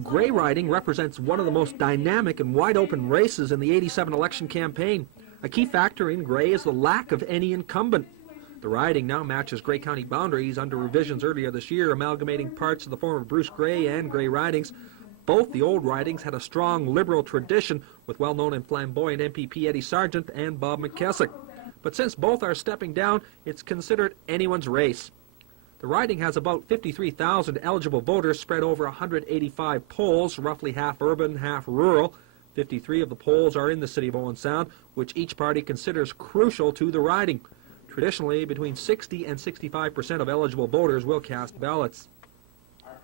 Grey riding represents one of the most dynamic and wide-open races in the '87 election campaign. A key factor in Grey is the lack of any incumbent. The riding now matches Grey County boundaries under revisions earlier this year, amalgamating parts of the former Bruce Grey and Grey ridings. Both the old ridings had a strong Liberal tradition with well-known and flamboyant MPP Eddie Sargent and Bob McKessick. But since both are stepping down, it's considered anyone's race. The riding has about 53,000 eligible voters spread over 185 polls, roughly half urban, half rural. 53 of the polls are in the city of Owen Sound, which each party considers crucial to the riding. Traditionally, between 60 and 65% of eligible voters will cast ballots.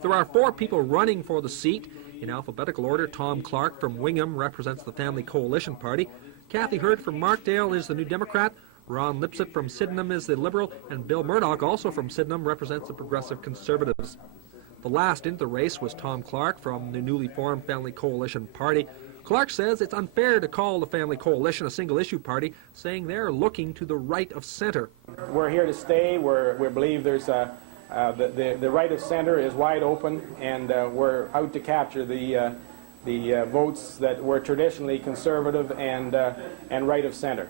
There are 4 people running for the seat. In alphabetical order, Tom Clark from Wingham represents the Family Coalition Party. Kathy Hurd from Markdale is the New Democrat. Ron Lipsett from Sydenham is the Liberal, and Bill Murdoch, also from Sydenham, represents the Progressive Conservatives. The last into the race was Tom Clark from the newly formed Family Coalition Party. Clark says it's unfair to call the Family Coalition a single-issue party, saying they're looking to the right of center. We're here to stay. We believe there's the right of center is wide open, and we're out to capture the votes that were traditionally conservative and right of center.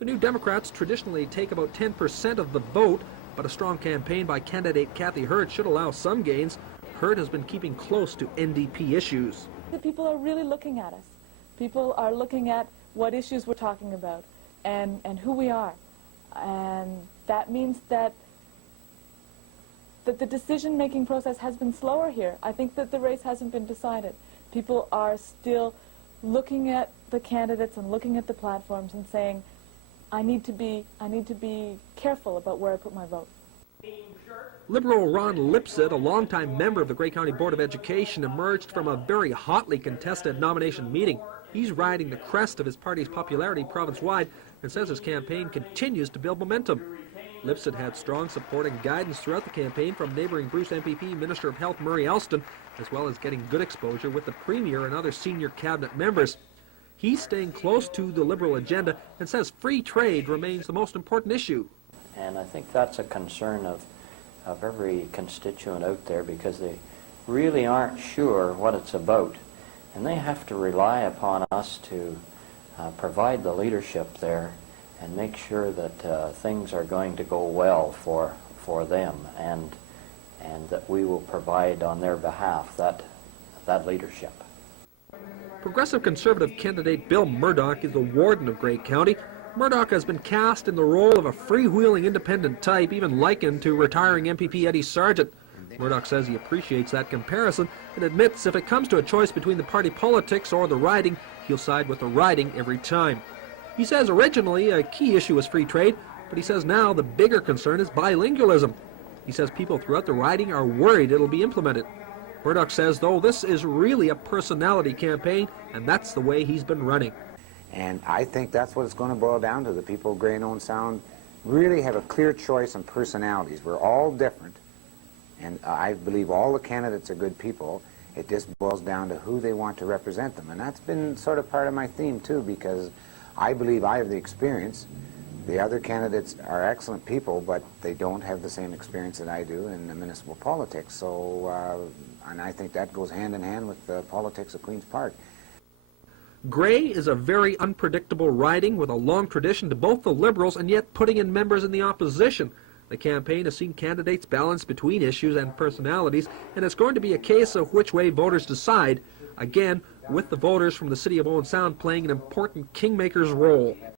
The New Democrats traditionally take about 10% of the vote, but a strong campaign by candidate Kathy Hurd should allow some gains. Hurd has been keeping close to NDP issues. The people are really looking at us. People are looking at what issues we're talking about and who we are. And that means that the decision-making process has been slower here. I think that the race hasn't been decided. People are still looking at the candidates and looking at the platforms and saying, I need to be careful about where I put my vote. Liberal Ron Lipsett, a longtime member of the Grey County Board of Education, emerged from a very hotly contested nomination meeting. He's riding the crest of his party's popularity province-wide and says his campaign continues to build momentum. Lipsett had strong support and guidance throughout the campaign from neighboring Bruce MPP Minister of Health Murray Elston, as well as getting good exposure with the Premier and other senior cabinet members. He's staying close to the Liberal agenda and says free trade remains the most important issue. And I think that's a concern of every constituent out there, because they really aren't sure what it's about. And they have to rely upon us to provide the leadership there and make sure that things are going to go well for them, and that we will provide on their behalf that leadership. Progressive Conservative candidate Bill Murdoch is the warden of Grey County. Murdoch has been cast in the role of a freewheeling independent type, even likened to retiring MPP Eddie Sargent. Murdoch says he appreciates that comparison and admits if it comes to a choice between the party politics or the riding, he'll side with the riding every time. He says originally a key issue was free trade, but he says now the bigger concern is bilingualism. He says people throughout the riding are worried it'll be implemented. Murdoch says, though, this is really a personality campaign, and that's the way he's been running. And I think that's what it's going to boil down to. The people of Grey and Owen Sound really have a clear choice on personalities. We're all different, and I believe all the candidates are good people. It just boils down to who they want to represent them. And that's been sort of part of my theme, too, because I believe I have the experience. The other candidates are excellent people, but they don't have the same experience that I do in the municipal politics. So, and I think that goes hand in hand with the politics of Queen's Park. Grey is a very unpredictable riding with a long tradition to both the Liberals and yet putting in members in the opposition. The campaign has seen candidates balance between issues and personalities, and it's going to be a case of which way voters decide, again, with the voters from the city of Owen Sound playing an important kingmaker's role.